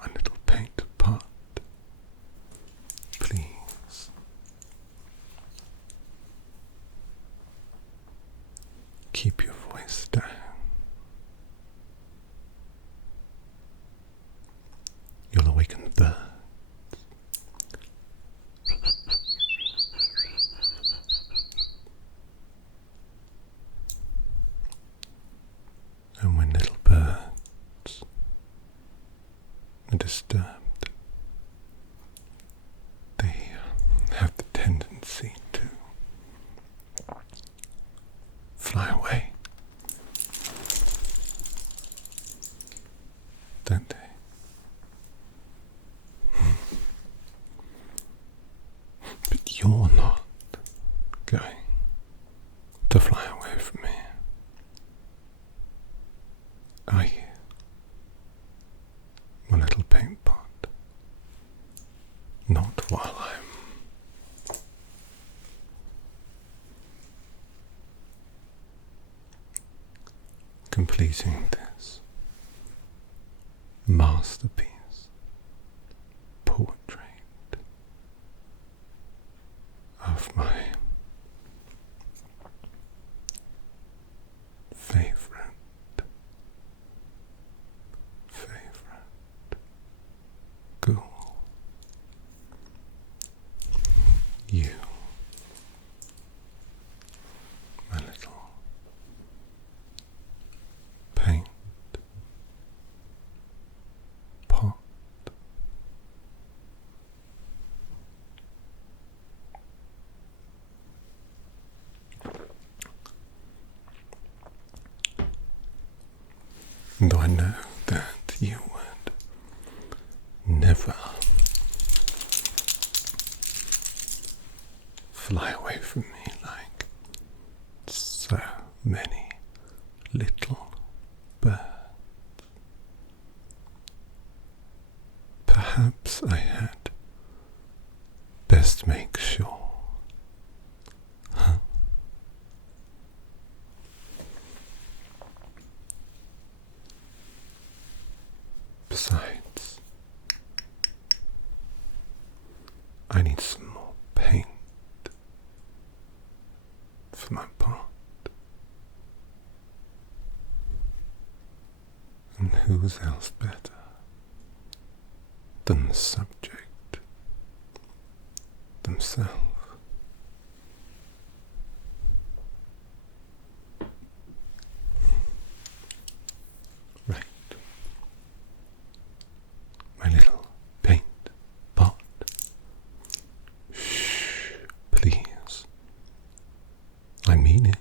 My little paint pot, please. Keep your voice down. You'll awaken the birds. And when little birds are disturbed, they have the tendency to fly away, don't they? But you're not going to fly away from me, are you, my little paint pot? Not while I'm completing this masterpiece portrait of my favorite ghoul. You, my little paint pot. And I know that you would never fly away from me like so many little birds. Perhaps I had best make sure, huh? Besides, I need some more paint for my pot. And who's else better than the subject themselves? Right. My little paint pot. Shh, please. I mean it.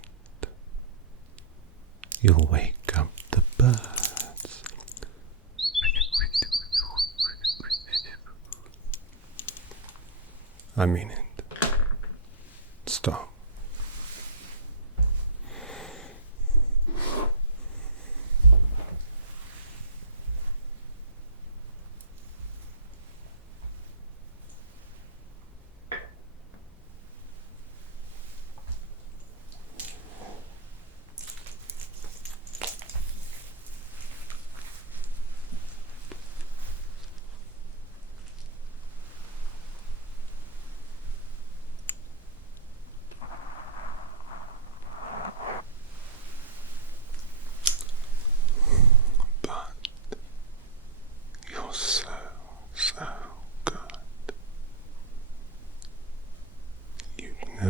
You'll wake up the birds. I mean it. Stop.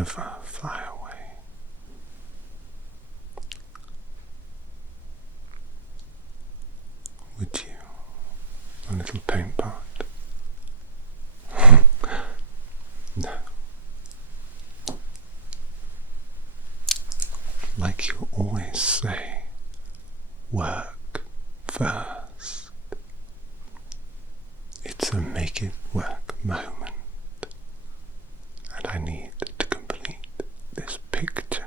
never fly away. Would you, a little paint pot? No. Like you always say, work first. It's a make it work moment, and I need to complete this picture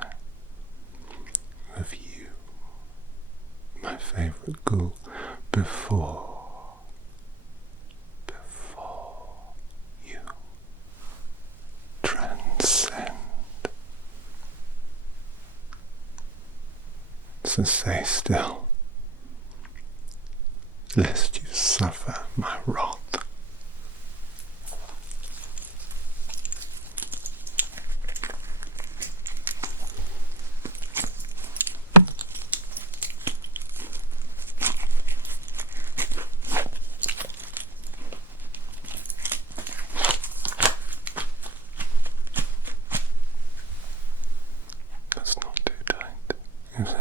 of you, my favorite ghoul, before you transcend. So stay still, lest you suffer my wrath. That's not too tight, is it?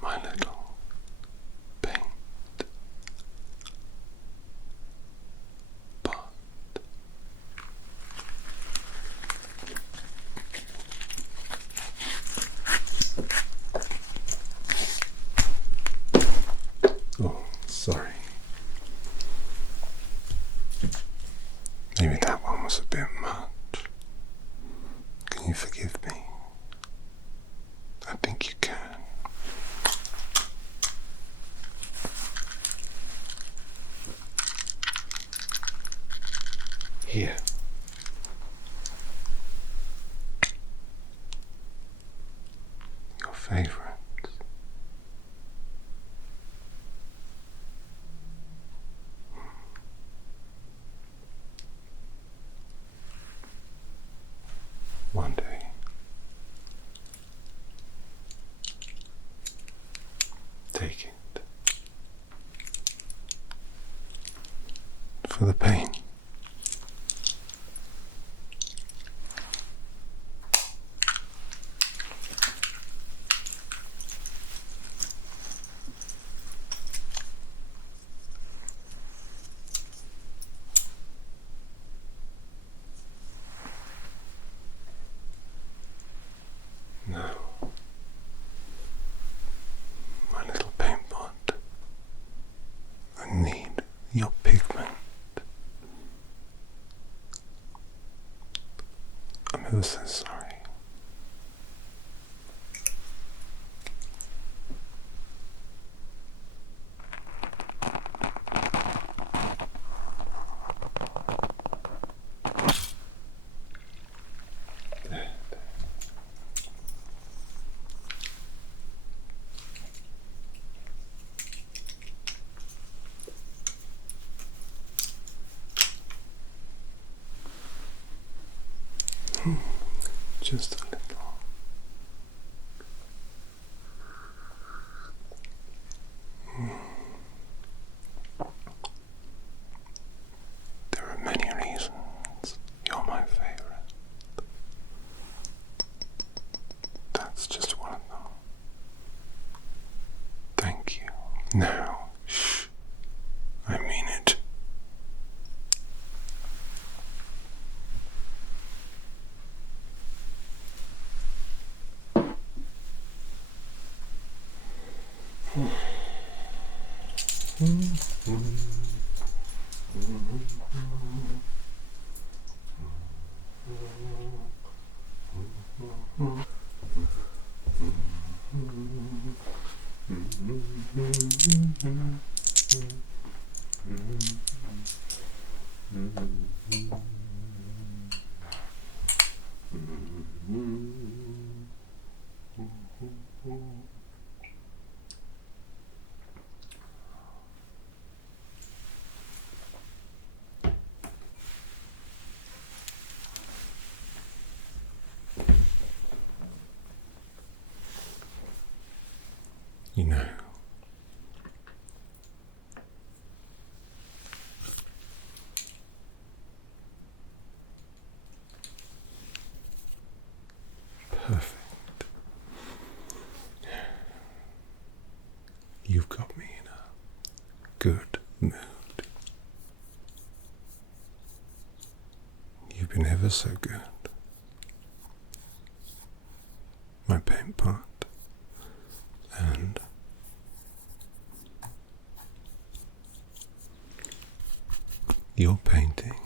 My little paint pot. Oh, sorry. Maybe that one was a bit much. Can you forgive me? I think you can. Here. Your favourites. One day, take it for the pain. Now, my little paint pot, I need your pigment. I'm ever so sorry. Just a little. There are many reasons you're my favorite. That's just one of them. Thank you. Now, shh. I mean it. You know, perfect. You've got me in a good mood. You've been ever so good. My paint pot and your painting,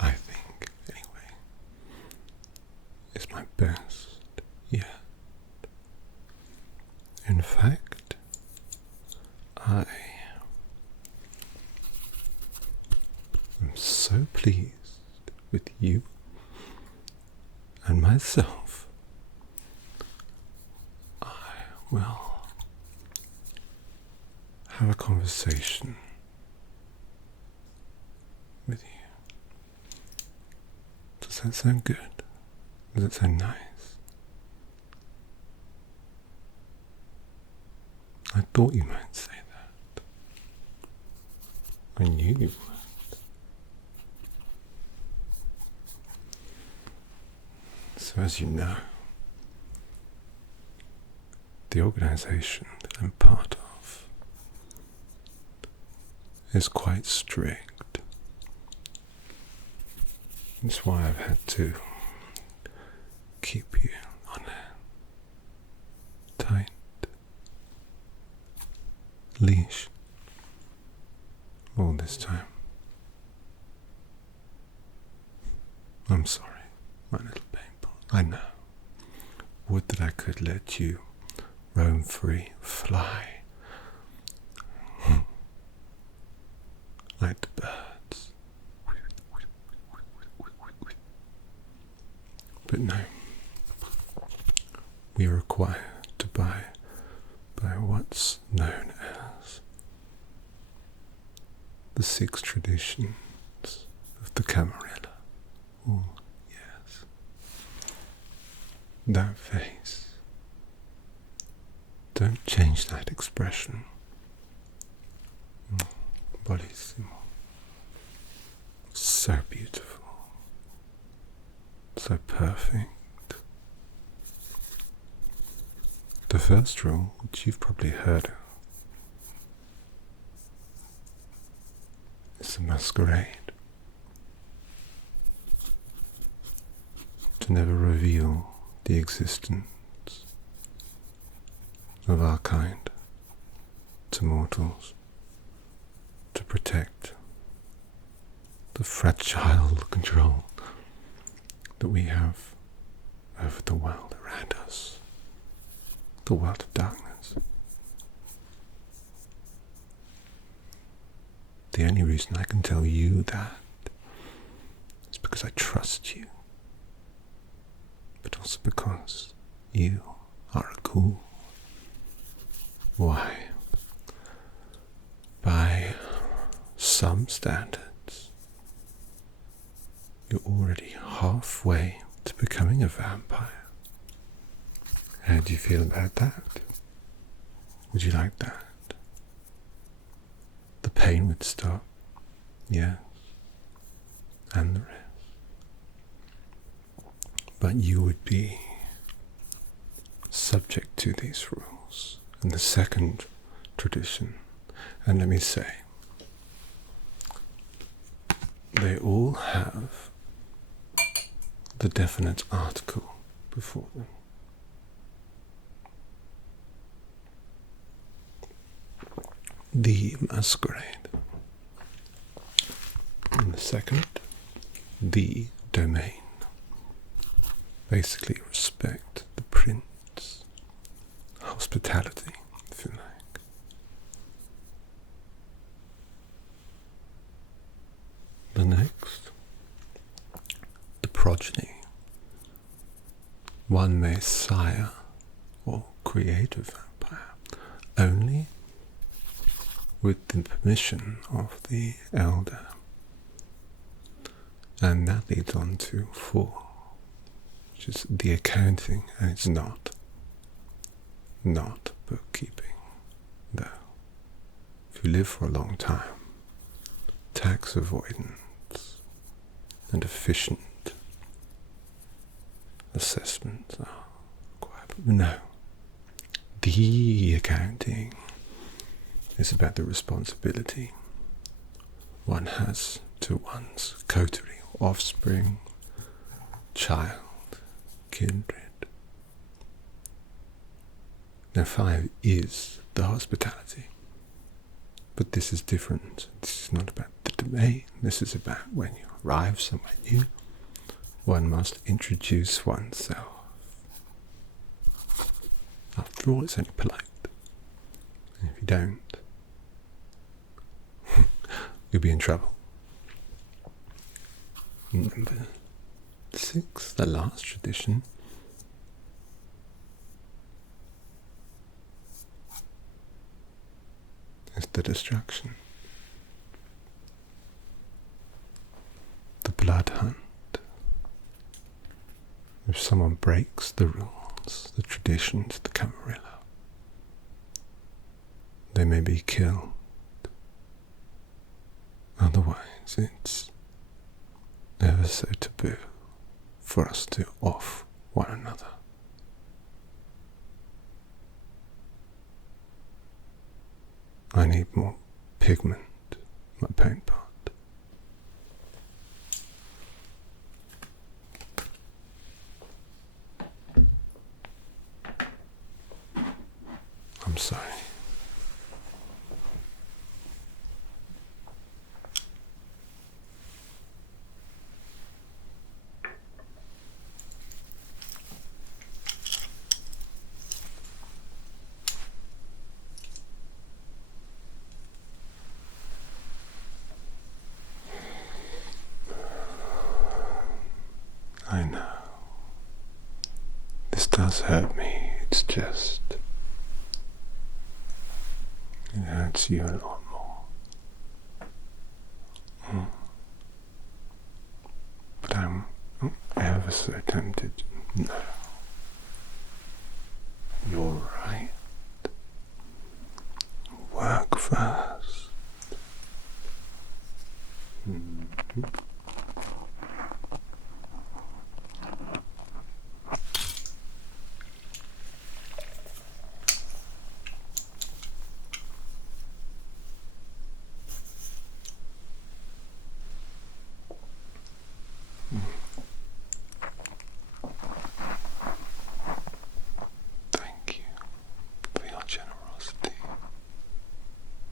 I think, anyway, is my best yet. In fact, I am so pleased with you and myself. I will have a conversation with you. Does that sound good? Does it sound nice? I thought you might say that. I knew you would. So as you know, the organisation that I'm part of is quite strict. That's why I've had to keep you on a tight leash all this time. I'm sorry, my little paintball. I know. Would that I could let you roam free, fly like the birds. But no, we are required to abide by what's known as the 6 traditions of the Camarilla. Oh, yes. That face. Don't change that expression. Bellissimo. So beautiful. So perfect. The first rule, which you've probably heard of, is the Masquerade. To never reveal the existence of our kind to mortals, to protect the fragile control that we have over the world around us, the world of darkness. The only reason I can tell you that is because I trust you, but also because you are a ghoul. Why? By some standards, you're already halfway to becoming a vampire. How do you feel about that? Would you like that? The pain would stop, yes, and the rest. But you would be subject to these rules. And the second tradition, and let me say, they all have the definite article before them. The Masquerade. And the second, the domain. Basically respect the prince. Hospitality, if you like. The next, the progeny. One may sire or create a vampire only with the permission of the elder. And that leads on to 4. just the accounting, and it's not bookkeeping, though. If you live for a long time, tax avoidance and efficient assessments are quite... No. The accounting is about the responsibility one has to one's coterie, offspring, child, kindred. Now 5 is the hospitality. But this is different. This is not about the domain. This is about when you arrive somewhere new, one must introduce oneself. After all, it's only polite. And if you don't, you'll be in trouble. Number 6, the last tradition. Is the destruction. The blood hunt. If someone breaks the rules, the traditions, the camarilla, they may be killed. Otherwise, it's ever so taboo for us to off one another. I need more pigment in my paint pot. I'm sorry. I know. This does hurt me. It's just... it hurts you a lot more. But I'm ever so tempted. No. You're right. Work first. Mm-hmm. Thank you for your generosity,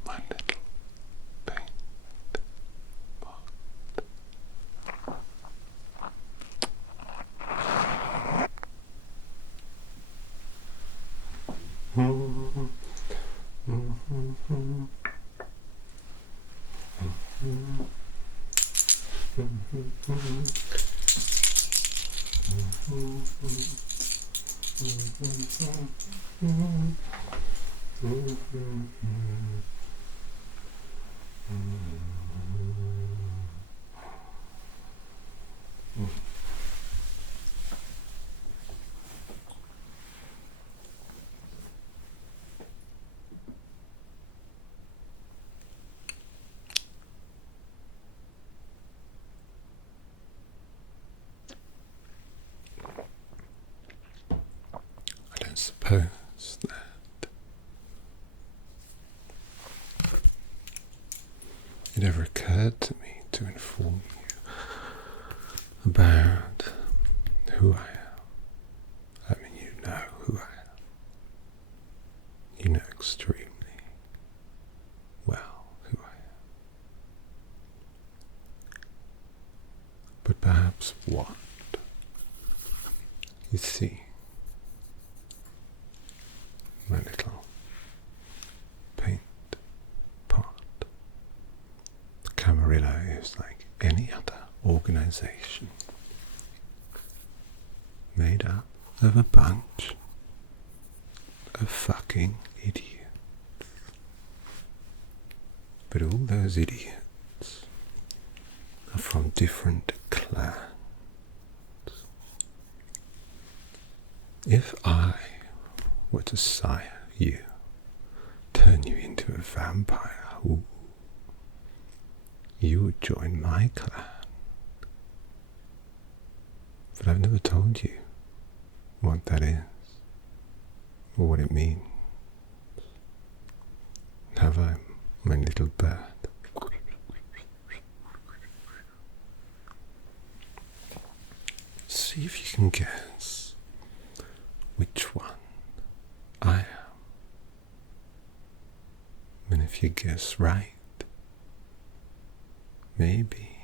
my little paint pot. I don't suppose that it ever occurred to me to inform you about who I am. I mean, you know who I am. You know extremely well who I am. But perhaps what you see, my little paint pot, the Camarilla is like any other organization, made up of a bunch of fucking idiots. But all those idiots are from different clans. If I were to sire you, turn you into a vampire, ooh, you would join my clan. But I've never told you what that is, or what it means. Have I, my little bird? See if you can guess which one I am. And if you guess right, maybe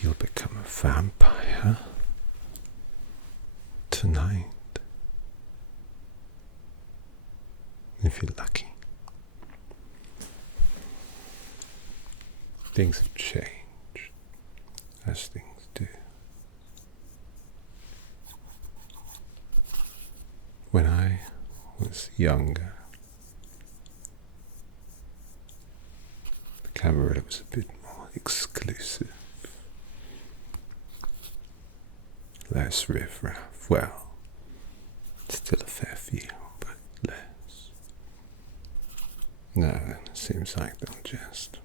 you'll become a vampire tonight. If you're lucky. Things have changed, as things do. When I was younger, the Camarilla was a bit more exclusive. Less riff-raff. Well, still a fair few, but less. Now it seems like they'll just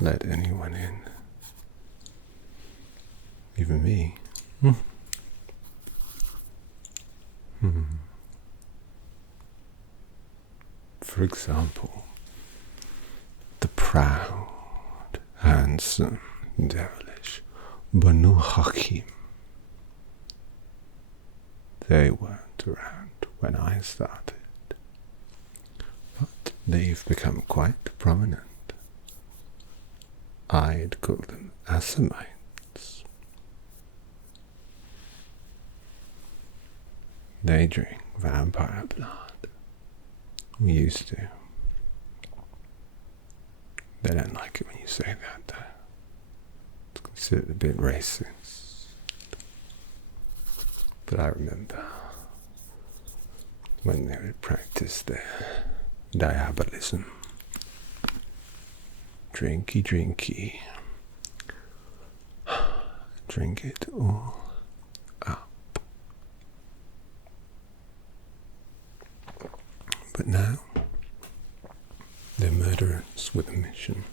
let anyone in. Even me. For example, the proud, handsome, devilish Banu Hakim. They weren't around when I started, but they've become quite prominent. I'd call them Assamites. They drink vampire blood. We used to. They don't like it when you say that, though. It's considered a bit racist. But I remember when they would practice their diabolism. Drinky, drinky. Drink it all up. But now, they're murderers with a mission.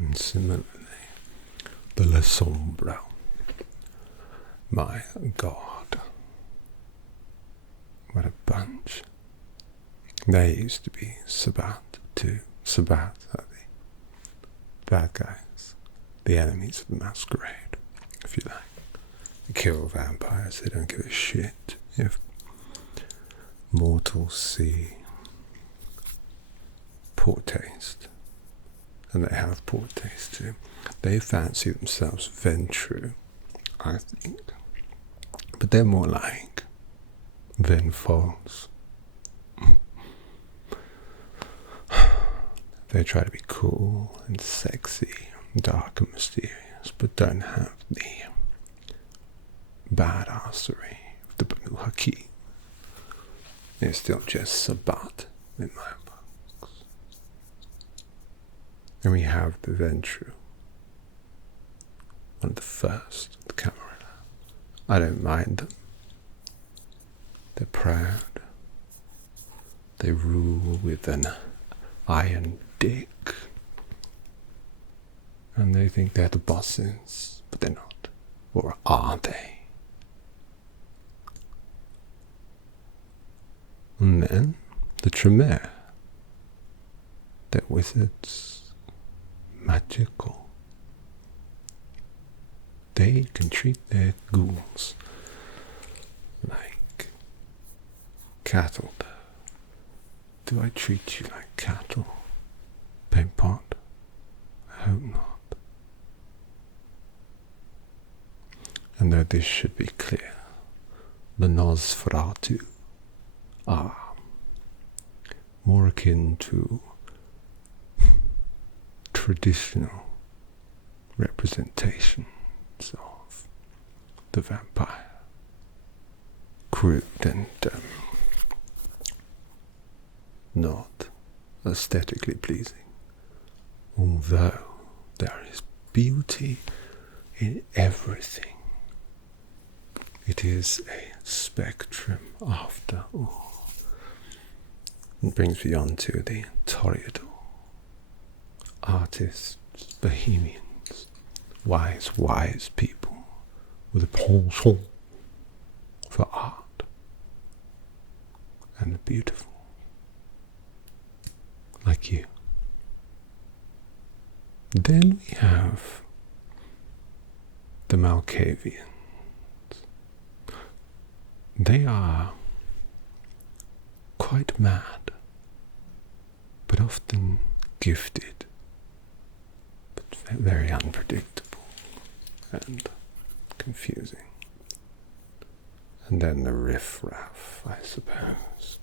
And similarly, the La Sombra. My God. What a bunch. They used to be Sabbat too. Sabbat are the bad guys. The enemies of the Masquerade, if you like. They kill vampires, they don't give a shit if mortals see poor taste. And they have poor taste too. They fancy themselves Ventru, I think. But they're more like Venfols. They try to be cool and sexy, dark and mysterious, but don't have the badassery of the Banu Hakim. They're still just Sabbat in my books. And we have the Ventru, one of the first of the Camarilla. I don't mind them. They're proud. They rule with an iron dick. And they think they're the bosses, but they're not. Or are they? And then the Tremere. They're wizards. Magical. They can treat their ghouls like cattle. Do I treat you like cattle? Paint pot? I hope not. And though this should be clear, the Nosferatu are more akin to traditional representations of the vampire. Crude and not aesthetically pleasing, although there is beauty in everything It is a spectrum after all. It brings me on to the Toreador. Artists, bohemians, wise people with a penchant for art and the beautiful, like you. Then we have the Malkavians. They are quite mad, but often gifted, but very unpredictable and confusing. And then the riff-raff, I suppose.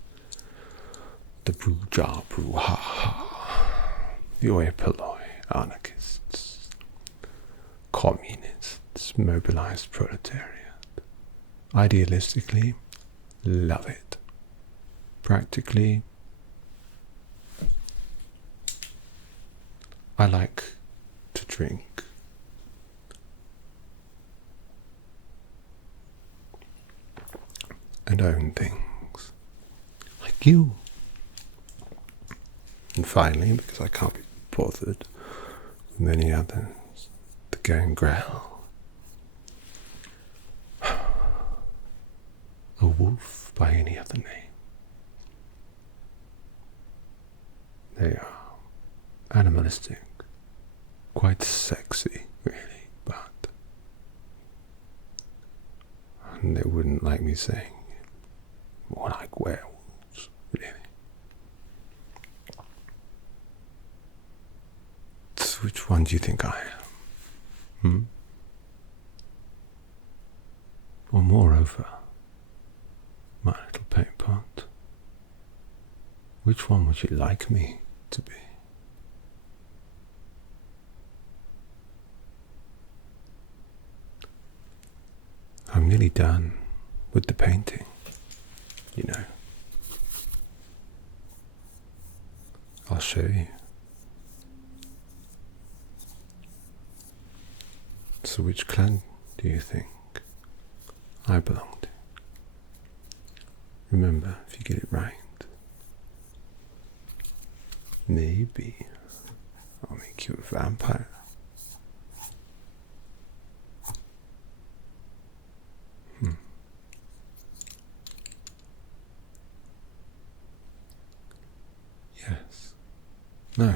The bruja bruha, the oi polloi anarchists, communists, mobilized proletariat. Idealistically, love it. Practically, I like to drink. And own things. Like you. And finally, because I can't be bothered with many others, the gangrel. A wolf by any other name. They are animalistic, quite sexy, really, but and they wouldn't like me saying more like werewolves, really. So which one do you think I am? Or moreover, my little paint pot, which one would you like me to be? I'm nearly done with the painting, you know. I'll show you. So which clan do you think I belong to? Remember, if you get it right, maybe I'll make you a vampire. Yes. No. I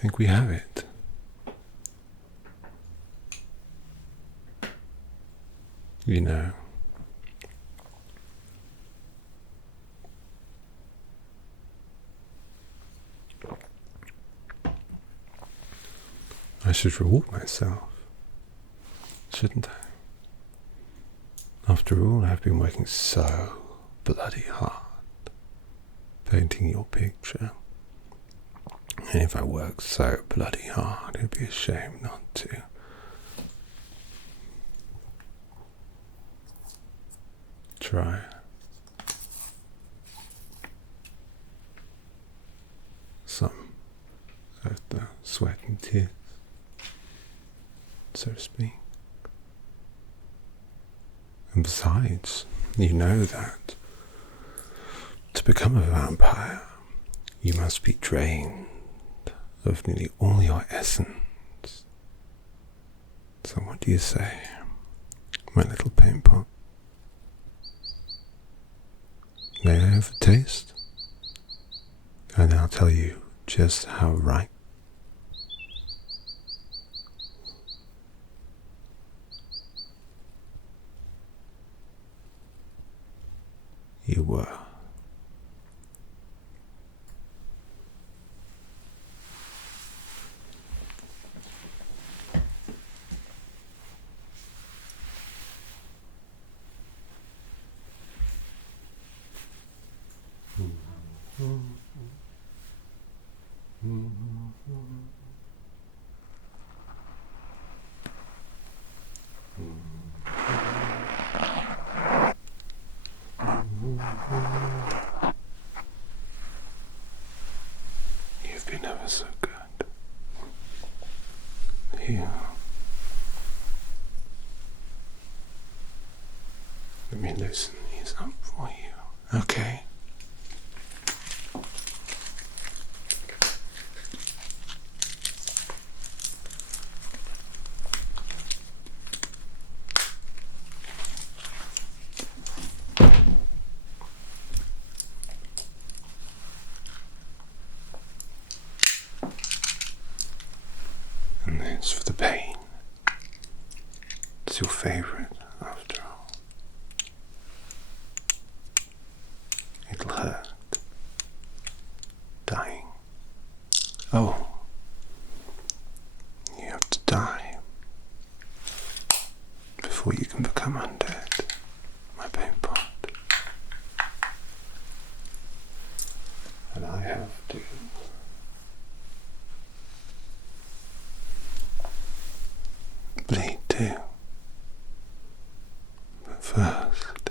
think we have it. You know, I should reward myself, shouldn't I? After all, I've been working so bloody hard painting your picture. And if I work so bloody hard, it'd be a shame not to. Try some of the sweat and tears, so to speak. And besides, you know that to become a vampire, you must be drained of nearly all your essence. So what do you say, my little paint pot? May I have a taste? And I'll tell you just how right you were. You've been ever so good. you. Let me loosen these up for you. Okay. And it's for the pain. It's your favourite, after all. It'll hurt. Dying. Oh. You have to die before you can become undead, my pain pot. And I have to bleed too. But first,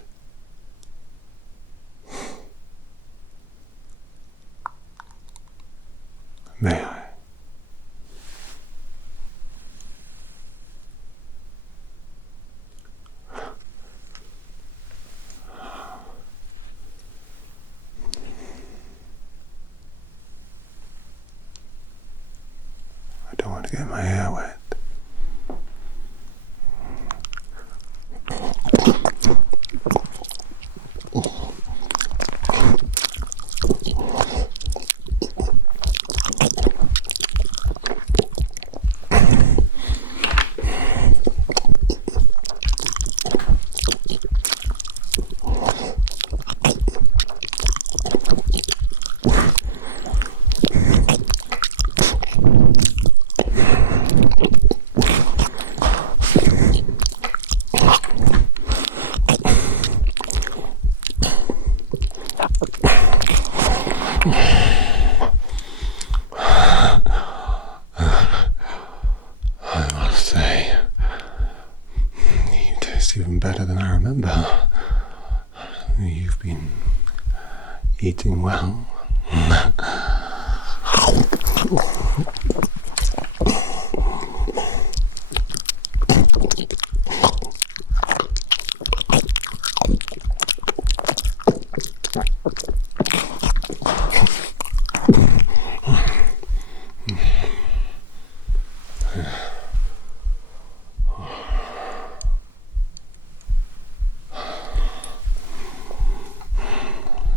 may I? I don't want to get my hair wet. Even better than I remember. You've been eating well.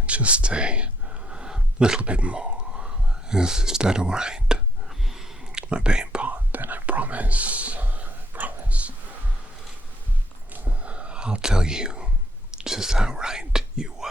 Just a little bit more. Is that alright? My pain pot, then I promise. I'll tell you just how right you were.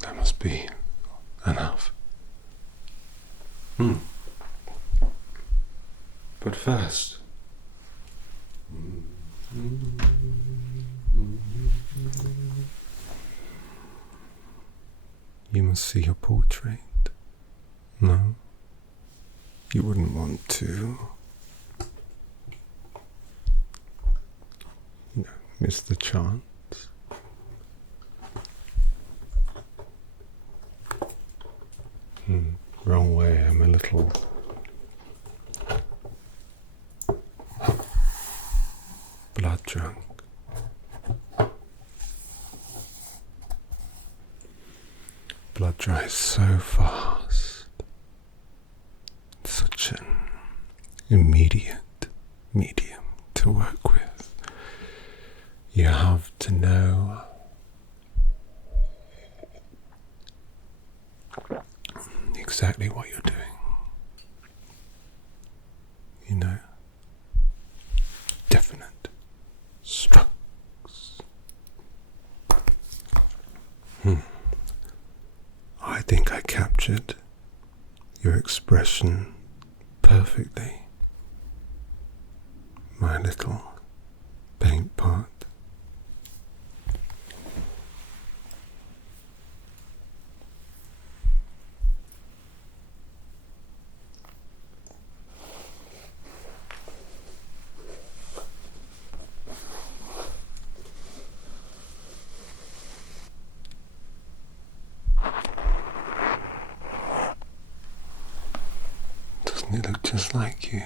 That must be enough. But first, you must see your portrait. No? You wouldn't want to miss the chance. Wrong way, I'm a little blood drunk. Blood dries so fast. Such an immediate medium to work with. You have to know exactly what you're doing. You know? Definite strokes. I think I captured your expression perfectly. my little paint pot. Doesn't it look just like you?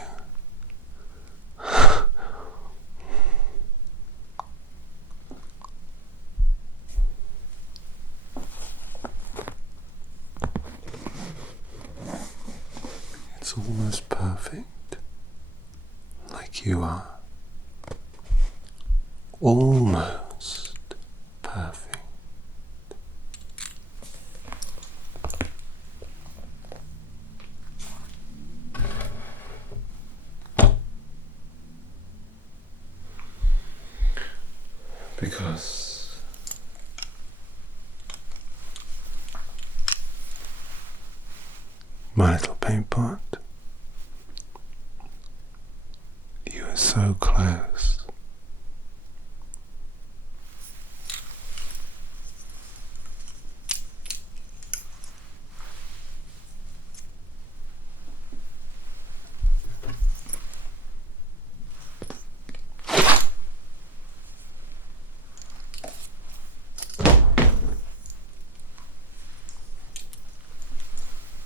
It's almost perfect, like you are. Almost perfect. Because my little paint pot, you are so close.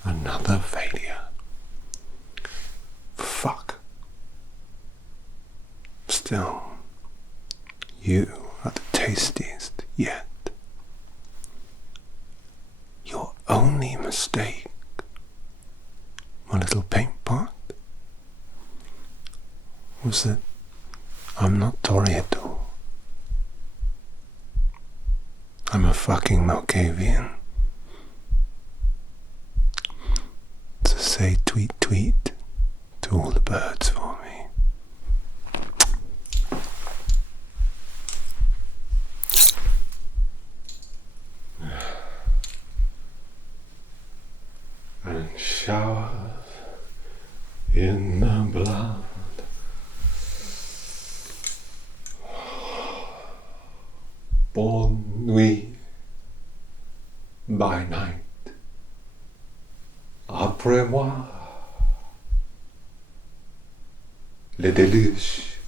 Another failure. Fuck. Still, you are the tastiest yet. Your only mistake, my little paint pot, was that I'm not Toreador. I'm a fucking Malkavian. So say tweet tweet to all the birds for me. And shower in the blood. Born nuit by night. Après moi, le déluge.